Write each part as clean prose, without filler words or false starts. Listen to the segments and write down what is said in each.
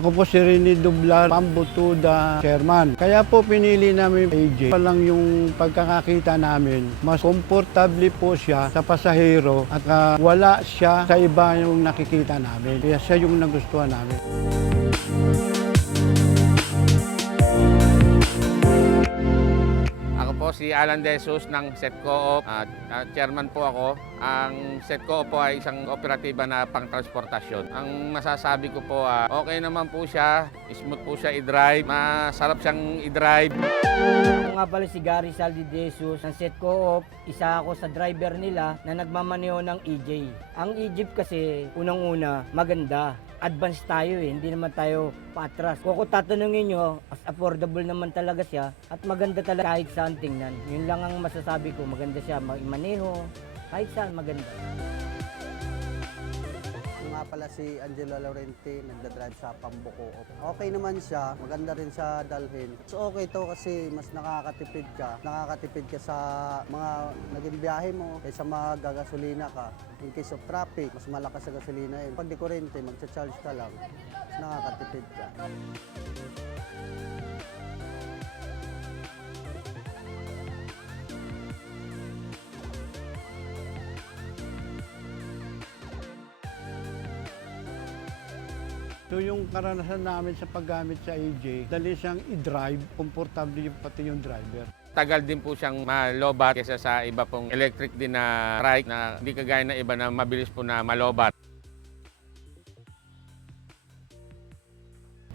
Ako po si Rene Dublar, Pambutuda Chairman. Kaya po pinili namin AJ. Palang yung pagkakakita namin, mas komportable po siya sa pasahero at wala siya sa iba yung nakikita namin. Kaya siya yung nagustuhan namin. Ako po si Alan De Jesus ng SETCOOP at chairman po ako. Ang SETCOOP po ay isang operatiba na pangtransportasyon. Ang masasabi ko po, okay naman po siya, smooth po siya i-drive, masarap siyang i-drive. Ako nga pala si Gary Saldi De Jesus ng SETCOOP. Isa ako sa driver nila na nagmamaneho ng EJ. Ang Egypt kasi unang-una maganda. Advance tayo hindi naman tayo paatras. Kung tatanungin nyo, as affordable naman talaga siya at maganda talaga kahit saan tingnan. Yun lang ang masasabi ko, maganda siya, maneho, kahit saan maganda. Nga pala si Angelo Laurenti, nagdadrive sa Pambucoop. Okay naman siya, maganda rin siya dalhin. So okay to kasi mas nakakatipid ka sa mga naging biyahe mo kaysa magagasolina ka. In case of traffic, mas malakas sa gasolina yun. Pag di kuryente, magcha-charge ka lang, mas nakakatipid ka. So yung karanasan namin sa paggamit sa AJ, dali siyang i-drive, komportable yung pati yung driver. Tagal din po siyang malobat kaysa sa iba pong electric din na trike na hindi kagaya na iba na mabilis po na malobat.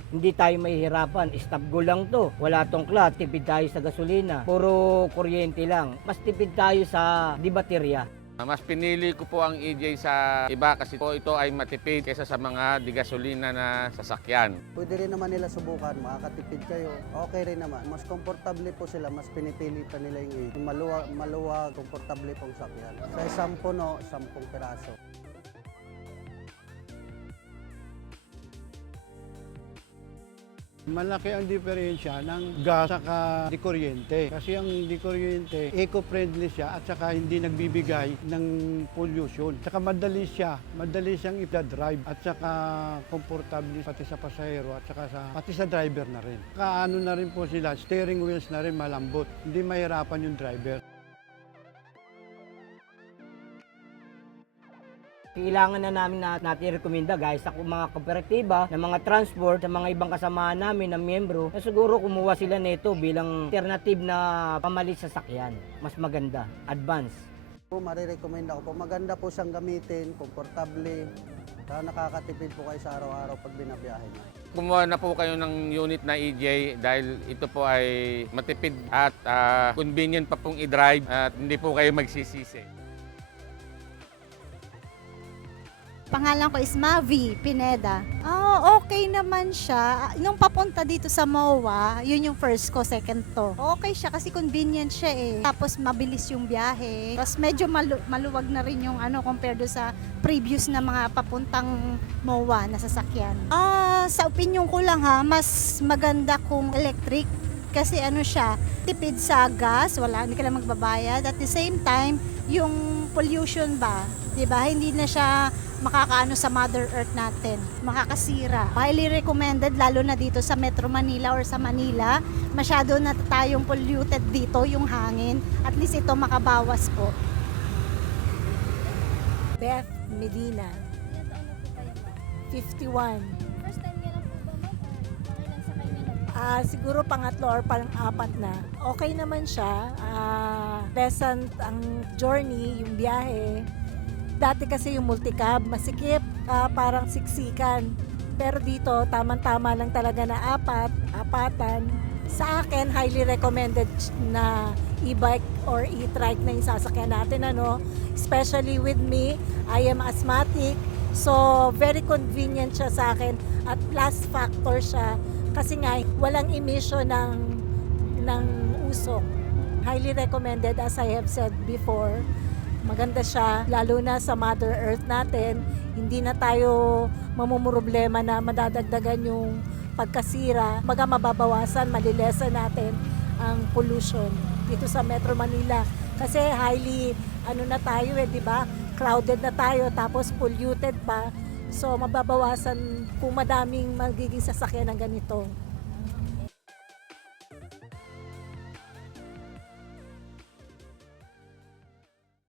Hindi tayo mahihirapan, stop go lang to. Wala tong clutch, tipid tayo sa gasolina. Puro kuryente lang. Mas tipid tayo sa baterya. Mas pinili ko po ang EJ sa iba kasi po ito ay matipid kaysa sa mga digasolina na sasakyan. Pwede rin naman nila subukan, makakatipid kayo. Okay rin naman. Mas komportable po sila, mas pinipili pa nila yung AJ. Maluwag, komportable pong sakyan. Sa isang puno, 10 piraso. Malaki ang diferensya ng gas at dikuryente. Kasi ang dikuryente, eco-friendly siya at saka hindi nagbibigay ng pollution. Saka madali siyang i-drive at saka komportable pati sa pasahero at saka pati sa driver na rin. Kaano na rin po sila, steering wheels na rin malambot. Hindi mahirapan yung driver. Kailangan na namin natin rekomenda guys sa mga kooperatiba, ng mga transport, sa mga ibang kasamahan namin na miyembro na siguro kumuha sila nito bilang alternative na pamalit sa sakyan. Mas maganda, advance. Marirekomenda ko po, maganda po siyang gamitin, komportable, nakakatipid po kayo sa araw-araw pag binabiyahe niyo. Kumuha na po kayo ng unit na EJ dahil ito po ay matipid at convenient pa pong i-drive at hindi po kayo magsisisi. Pangalan ko is Mavi Pineda. Okay naman siya. Nung papunta dito sa MOA, yun yung first ko, second to. Okay siya kasi convenient siya eh. Tapos mabilis yung biyahe. Tapos medyo maluwag na rin yung compared sa previous na mga papuntang MOA na sasakyan. Sa opinion ko lang mas maganda kung electric. Kasi siya, tipid sa gas, hindi ka lang magbabayad. At the same time, yung pollution ba, diba? Hindi na siya makakaano sa Mother Earth natin, makakasira. Highly recommended lalo na dito sa Metro Manila or sa Manila. Masyado na tayong polluted dito yung hangin. At least ito makabawas po. Beth Medina, 51. First time niya lang po ba makailan sa kanya? Siguro pangatlo or pang-apat na. Okay naman siya. Pleasant ang journey, yung biyahe. Dati kasi yung multicab, masikip, parang siksikan. Pero dito, tamang-tama lang talaga na apatan. Sa akin, highly recommended na e-bike or e-trike na yung sasakyan natin. Especially with me, I am asthmatic. So, very convenient siya sa akin. At plus factor siya. Kasi nga, walang emission ng usok. Highly recommended as I have said before. Maganda siya, lalo na sa Mother Earth natin. Hindi na tayo mamumroblema na madadagdagan yung pagkasira. Mababawasan, malilesa natin ang pollution dito sa Metro Manila. Kasi highly, na tayo di ba? Crowded na tayo, tapos polluted pa. So mababawasan kung madaming magiging sasakyan ng ganito.